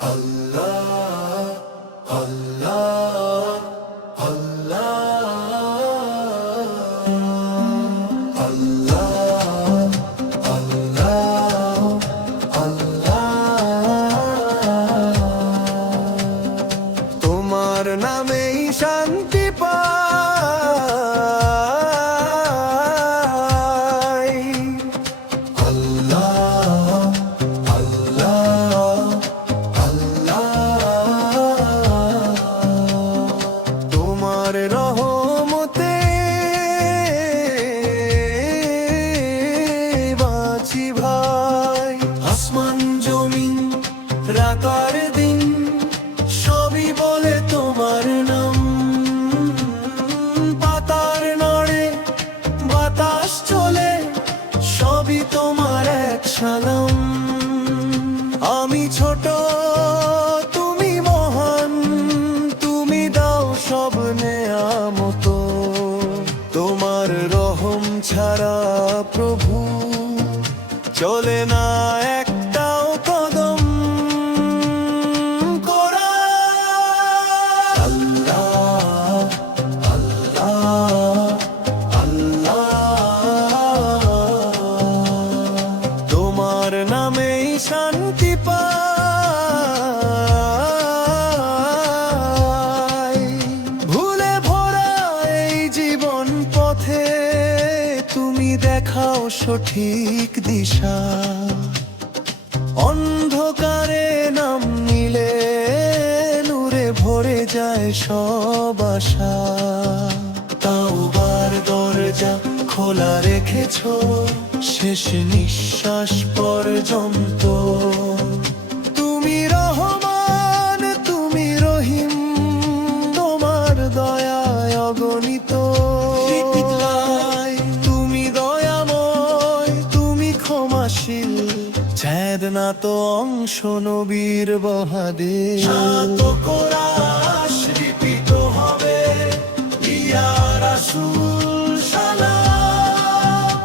আল্লাহ আল্লাহ আল্লাহ আল্লাহ আল্লাহ আল্লাহ তোমার নামেই শান্তি পাই। আল্লাহ আল্লাহ তোমার রহমতে বাঁচি ভাই। আসমান জমিন রাত আর দিন সবই বলে তোমার নাম। পাতার নড়ে বাতাস চলে সবই তোমার এক সালাম। আমি ছোট তুমি মহান, তুমি দাও সব নেয়ামত। তোমার রহম ছাড়া প্রভু চলে না একটাও কদম। কোরআন আল্লাহ আল্লাহ আল্লাহ তোমার নামেই শান্তি পাই। ভুলে ভরা এই জীবন পথে তুমি দেখাও সঠিক দিশা। অন্ধকারে নাম নিলে নূরে ভরে যায় সব আশা। তাওবার দরজা খোলা রেখেছো শেষ নিঃশ্বাস পর্যন্ত। তুমি রহমান তুমি রহিম, তোমার দয়ায় অগণিত। তুমি দয়াময় তুমি ক্ষমাশীল, ছেদ না তো অংশ নবীর বহাদে। রিপিত হবে ইয়া রাসূল সালাম।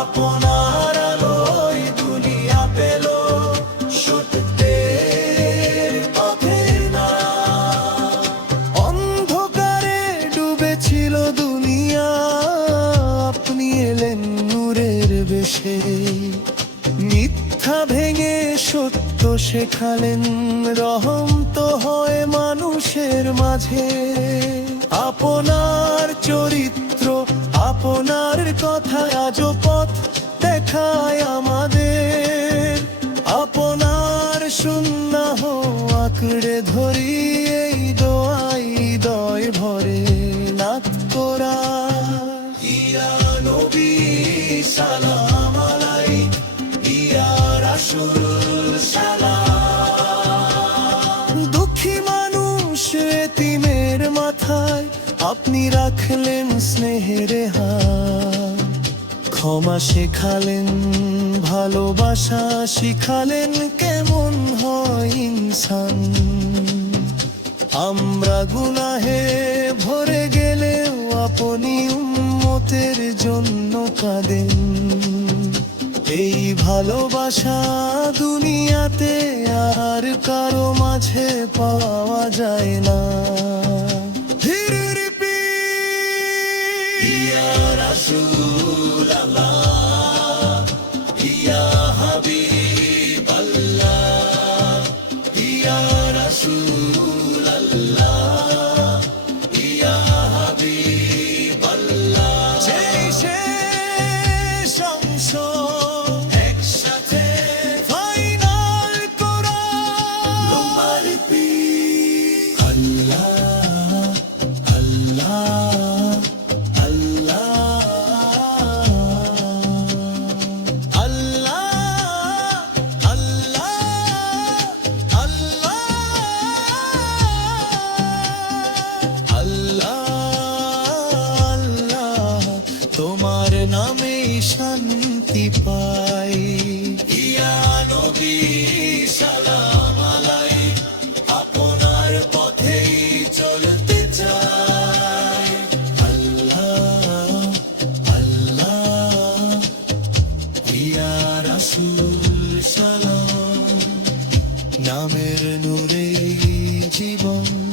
আপনার আলোয় দুনিয়া পেল সত্যের পথে না। অন্ধকারে ডুবেছিল দুনিয়া, আপনি এলেন নূরের বেশে। মিথ্যা ভেঙে সত্য শেখালেন, রহম তো হয় মানুষের মাঝে। আপনার চরিত্র আপনার কথা আজও পথ দেখায় আমাদের। আপনার সুন্নাহ আঁকড়ে ধরি এই দোয়াই হৃদয় ভরে নাত করা। ইয়া নবী সালাম আলাইক, ইয়া রাসূল সালাম। দুঃখী মানুষ এতিমের মাথায় আপনি রাখলেন স্নেহের হাত। ক্ষমা শেখালেন ভালোবাসা শিখালেন কেমন হয় ইনসান। আমরা গুনাহে ভরে গেলেও আপনি উম্মতের জন্য কাঁদেন। এই ভালোবাসা দুনিয়াতে আর কারো মাঝে পাওয়া যায় না। ইয়া রাসূল আল্লাহ ইয়া হাবিব আল্লাহ ইয়া রাসূল আল্লাহ ইয়া হাবিব আল্লাহ। সেই শেষ অংশ একসাথে ফাইনাল করা। তোমার পীর আল্লাহ আল্লাহ তোমার নামেই শান্তি পাই। ইয়া নবী সালাম আলাইক, আপনার পথেই চলতে চাই। আল্লাহ আল্লাহ ইয়া রাসূল সালাম। নামের নূরে জীবন